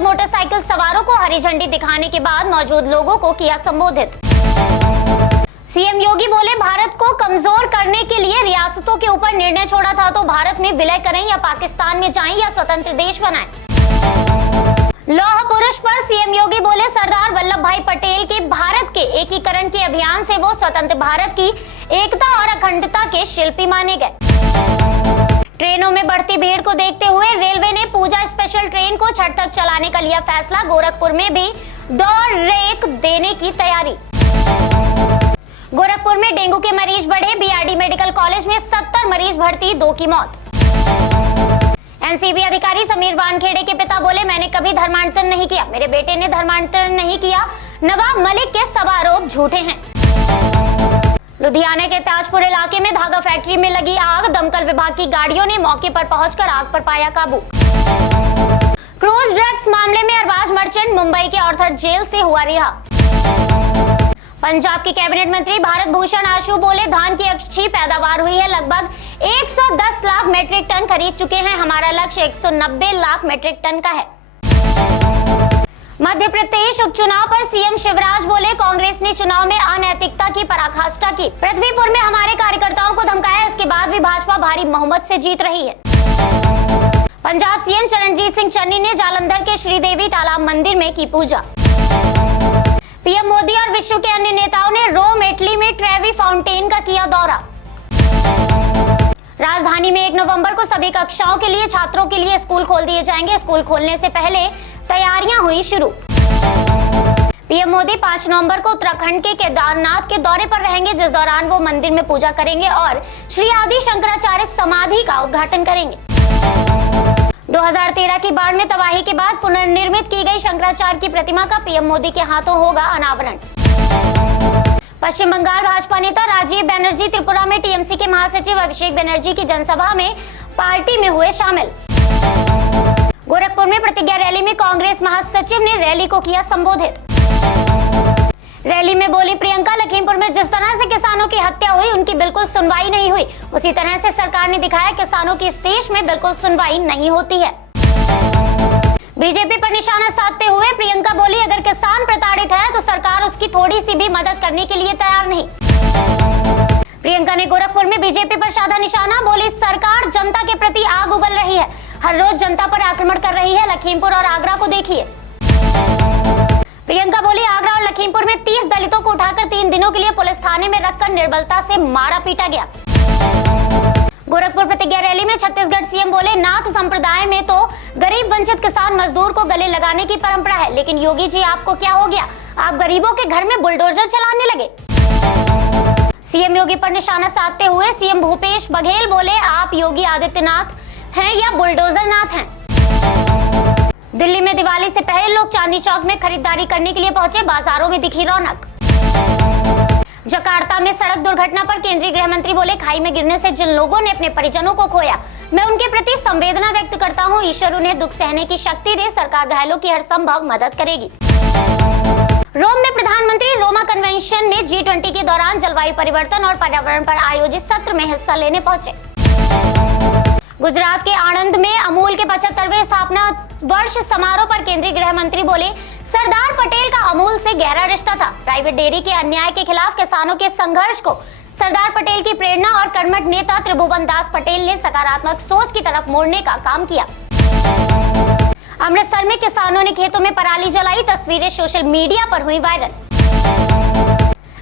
Motorcycle सवारों को हरी झंडी दिखाने के बाद मौजूद लोगों को किया संबोधित। सीएम योगी बोले, भारत को कमजोर करने के लिए रियासतों के ऊपर निर्णय छोड़ा था तो भारत में विलय करें या पाकिस्तान में जाएं या स्वतंत्र देश बनाएं। लौह पुरुष पर सीएम योगी बोले, सरदार वल्लभ भाई पटेल के भारत के एकीकरण के अभियान से वो स्वतंत्र भारत की एकता और अखंडता के शिल्पी माने गए। ट्रेनों में बढ़ती भीड़ को देखते हुए रेलवे ने पूजा स्पेशल ट्रेन को छठ तक चलाने का लिया फैसला। गोरखपुर में भी दौड़ रेक देने की तैयारी। गोरखपुर में डेंगू के मरीज बढ़े, बीआरडी मेडिकल कॉलेज में 70 मरीज भर्ती, 2 की मौत। एनसीबी अधिकारी समीर वानखेड़े के पिता बोले, मैंने कभी धर्मांतरण नहीं किया, मेरे बेटे ने धर्मांतरण नहीं किया। नवाब मलिक के सब आरोप झूठे हैं। लुधियाना के ताजपुर इलाके में धागा फैक्ट्री में लगी आग, दमकल विभाग की गाड़ियों ने मौके पर पहुंचकर आग पर पाया काबू। क्रूज ड्रग्स मामले में अरबाज मर्चेंट मुंबई के ऑर्थर जेल से हुआ रिहा। पंजाब के कैबिनेट मंत्री भारत भूषण आशु बोले, धान की अच्छी पैदावार हुई है, लगभग 110 लाख मीट्रिक टन खरीद चुके हैं, हमारा लक्ष्य 190 लाख मीट्रिक टन का है। मध्य प्रदेश उपचुनाव पर सीएम शिवराज बोले, कांग्रेस ने चुनाव में अनैतिकता की पराकाष्ठा की, पृथ्वीपुर में हमारे कार्यकर्ताओं को धमकाया, इसके बाद भी भाजपा भारी बहुमत से जीत रही है। पंजाब सीएम चरणजीत सिंह चन्नी ने जालंधर के श्रीदेवी तालाब मंदिर में की पूजा। पीएम मोदी और विश्व के अन्य नेताओं ने रोम इटली में ट्रेवी फाउंटेन का किया दौरा। राजधानी में 1 नवंबर को सभी कक्षाओं के लिए छात्रों के लिए स्कूल खोल दिए जाएंगे। स्कूल खोलने से पहले तैयारियां हुई शुरू। पीएम मोदी 5 नवंबर को उत्तराखंड के केदारनाथ के दौरे पर रहेंगे, जिस दौरान वो मंदिर में पूजा करेंगे और श्री आदि शंकराचार्य समाधि का उद्घाटन करेंगे। 2013 की बाढ़ में तबाही के बाद पुनर्निर्मित की गई शंकराचार्य की प्रतिमा का पीएम मोदी के हाथों होगा अनावरण। पश्चिम बंगाल भाजपा नेता राजीव बनर्जी त्रिपुरा में टीएमसी के महासचिव अभिषेक बनर्जी की जनसभा में पार्टी में हुए शामिल। गोरखपुर में प्रतिज्ञा रैली में कांग्रेस महासचिव ने रैली को किया संबोधित। रैली में बोली प्रियंका, लखीमपुर में जिस तरह से किसानों की हत्या हुई उनकी बिल्कुल सुनवाई नहीं हुई, उसी तरह से सरकार ने दिखाया किसानों की इस देश में बिल्कुल सुनवाई नहीं होती है। बीजेपी पर निशाना साधते हुए प्रियंका बोली, अगर किसान प्रताड़ित है तो सरकार उसकी थोड़ी सी भी मदद करने के लिए तैयार नहीं। प्रियंका ने गोरखपुर में बीजेपी पर साधा निशाना, बोली सरकार जनता के प्रति आग उगल रही है, हर रोज जनता पर आक्रमण कर रही है, लखीमपुर और आगरा को देखिए। प्रियंका बोली, आगरा और लखीमपुर में 30 दलितों को उठाकर 3 दिनों के लिए पुलिस थाने में रखकर निर्बलता से मारा पीटा गया। गोरखपुर प्रतिज्ञा रैली में छत्तीसगढ़ सीएम बोले, नाथ संप्रदाय में तो गरीब वंचित किसान मजदूर को गले लगाने की परंपरा है, लेकिन योगी जी आपको क्या हो गया, आप गरीबों के घर में बुलडोजर चलाने लगे। सीएम योगी पर निशाना साधते हुए सीएम भूपेश बघेल बोले, आप योगी आदित्यनाथ हैं या बुलडोजर नाथ हैं। दिल्ली में दिवाली से पहले लोग चांदनी चौक में खरीदारी करने के लिए पहुंचे, बाजारों में दिखी रौनक। जकार्ता में सड़क दुर्घटना पर केंद्रीय गृह मंत्री बोले, खाई में गिरने से जिन लोगों ने अपने परिजनों को खोया, मैं उनके प्रति संवेदना व्यक्त करता हूं, ईश्वर उन्हें दुख सहने की शक्ति दे, सरकार घायलों की हर संभव मदद करेगी। रोम में प्रधानमंत्री रोमा कन्वेंशन में G20 के दौरान जलवायु परिवर्तन और पर्यावरण पर आयोजित सत्र में हिस्सा लेने पहुंचे। गुजरात के आणंद में अमूल के 75वें स्थापना वर्ष समारोह पर केंद्रीय गृह मंत्री बोले, सरदार पटेल का अमूल से गहरा रिश्ता था। प्राइवेट डेयरी के अन्याय के खिलाफ किसानों के संघर्ष को सरदार पटेल की प्रेरणा और कर्मठ नेता त्रिभुवन दास पटेल ने सकारात्मक सोच की तरफ मोड़ने का काम किया। अमृतसर में किसानों ने खेतों में पराली जलाई, तस्वीरें सोशल मीडिया पर हुई वायरल।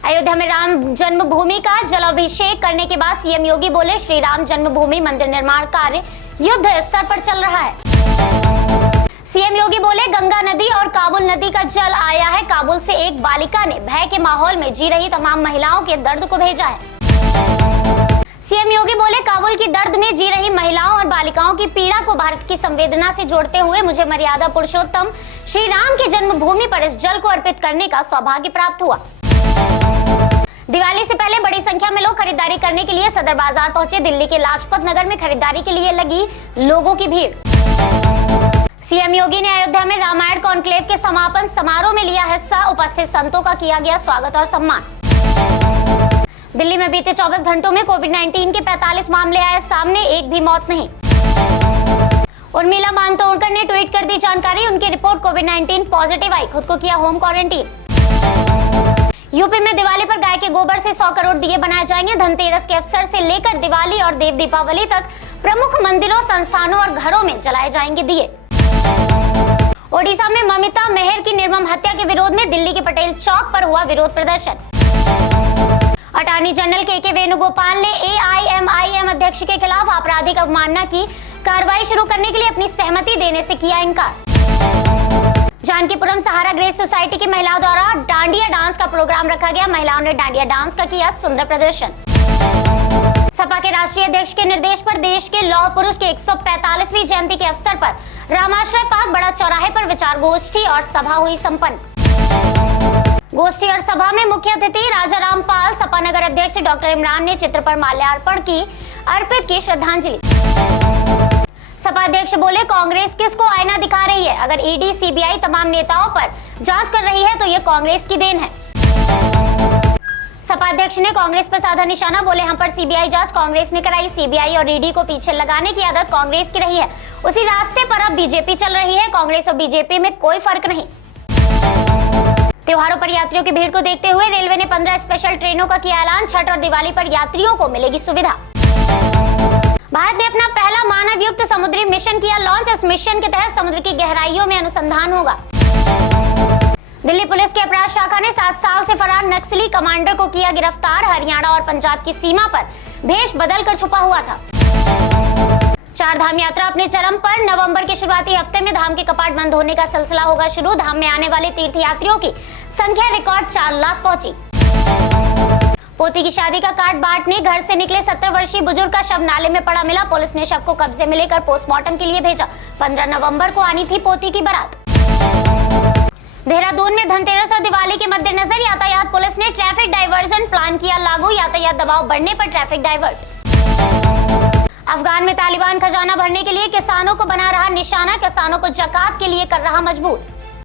अयोध्या में राम जन्मभूमि का जलाभिषेक करने के बाद सीएम योगी बोले, श्री राम जन्मभूमि मंदिर निर्माण कार्य युद्ध स्तर पर चल रहा है। सीएम योगी बोले, गंगा नदी और काबुल नदी का जल आया है, काबुल से एक बालिका ने भय के माहौल में जी रही तमाम महिलाओं के दर्द को भेजा है। सीएम योगी बोले, काबुल की दर्द में जी रही महिलाओं और बालिकाओं की पीड़ा को भारत की संवेदना से जोड़ते हुए मुझे मर्यादा पुरुषोत्तम श्री राम की जन्मभूमि पर इस जल को अर्पित करने का सौभाग्य प्राप्त हुआ। दिवाली से पहले बड़ी संख्या में लोग खरीदारी करने के लिए सदर बाजार पहुंचे। दिल्ली के लाजपत नगर में खरीदारी के लिए लगी लोगों की भीड़। सीएम योगी ने अयोध्या में रामायण कॉन्क्लेव के समापन समारोह में लिया हिस्सा, उपस्थित संतों का किया गया स्वागत और सम्मान। दिल्ली में बीते 24 घंटों में कोविड-19 के 45 मामले आए सामने, एक भी मौत नहीं। उर्मिला बांध तोड़कर ने ट्वीट कर दी जानकारी, उनकी रिपोर्ट कोविड-19 पॉजिटिव आई, खुद को किया होम क्वारंटीन। यूपी में दिवाली पर गाय के गोबर से 100 करोड़ दिए बनाए जाएंगे। धनतेरस के अवसर से लेकर दिवाली और देव दीपावली तक प्रमुख मंदिरों, संस्थानों और घरों में जलाए जाएंगे दिए। ओडिशा में ममिता मेहर की निर्मम हत्या के विरोध में दिल्ली के पटेल चौक पर हुआ विरोध प्रदर्शन। अटॉर्नी जनरल के वेणुगोपाल ने AIMIM अध्यक्ष के खिलाफ आपराधिक अवमानना की कार्रवाई शुरू करने के लिए अपनी सहमति देने से किया इनकार। जानकीपुरम सहारा ग्रेस सोसाइटी की महिलाओं द्वारा डांडिया डांस का प्रोग्राम रखा गया। महिलाओं ने डांडिया डांस का किया सुंदर प्रदर्शन। सपा के राष्ट्रीय अध्यक्ष के निर्देश पर देश के लौह पुरुष के 145वीं जयंती के अवसर पर रामाश्रय पार्क बड़ा चौराहे पर विचार गोष्ठी और सभा हुई संपन्न। गोष्ठी और सभा में मुख्य अतिथि राजा रामपाल, सपा नगर अध्यक्ष डॉक्टर इमरान ने चित्र पर माल्यार्पण की, अर्पित की श्रद्धांजलि। सपा अध्यक्ष बोले, कांग्रेस किसको आईना दिखा रही है? अगर ईडी, सीबीआई तमाम नेताओं पर जांच कर रही है तो ये कांग्रेस की देन है। सपा अध्यक्ष ने कांग्रेस पर साधा निशाना, बोले हम पर सीबीआई जांच कांग्रेस ने कराई। सीबीआई और ईडी को पीछे लगाने की आदत कांग्रेस की रही है, उसी रास्ते पर अब बीजेपी चल रही है। कांग्रेस और बीजेपी में कोई फर्क नहीं। त्योहारों पर यात्रियों की भीड़ को देखते हुए रेलवे ने 15 स्पेशल ट्रेनों का किया ऐलान। छठ और दिवाली पर यात्रियों को मिलेगी सुविधा। भारत ने अपना पहला मानव युक्त समुद्री मिशन किया लॉन्च। इस मिशन के तहत समुद्र की गहराइयों में अनुसंधान होगा। दिल्ली पुलिस की अपराध शाखा ने 7 साल से फरार नक्सली कमांडर को किया गिरफ्तार। हरियाणा और पंजाब की सीमा पर भेष बदलकर छुपा हुआ था। चार धाम यात्रा अपने चरम पर। नवंबर के शुरुआती हफ्ते में धाम के कपाट बंद होने का सिलसिला होगा शुरू। धाम में आने वाले तीर्थयात्रियों की संख्या रिकॉर्ड 4 लाख पहुंची। पोती की शादी का कार्ड बांटने घर से निकले 70 वर्षीय बुजुर्ग का शव नाले में पड़ा मिला। पुलिस ने शव को कब्जे में लेकर पोस्टमार्टम के लिए भेजा। 15 नवंबर को आनी थी पोती की बारात। देहरादून में धनतेरस और दिवाली के मद्देनजर यातायात पुलिस ने ट्रैफिक डाइवर्जन प्लान किया लागू। यातायात दबाव बढ़ने पर ट्रैफिक डाइवर्ट। अफगान में तालिबान खजाना भरने के लिए किसानों को बना रहा निशाना। किसानों को ज़कात के लिए कर रहा मजबूर।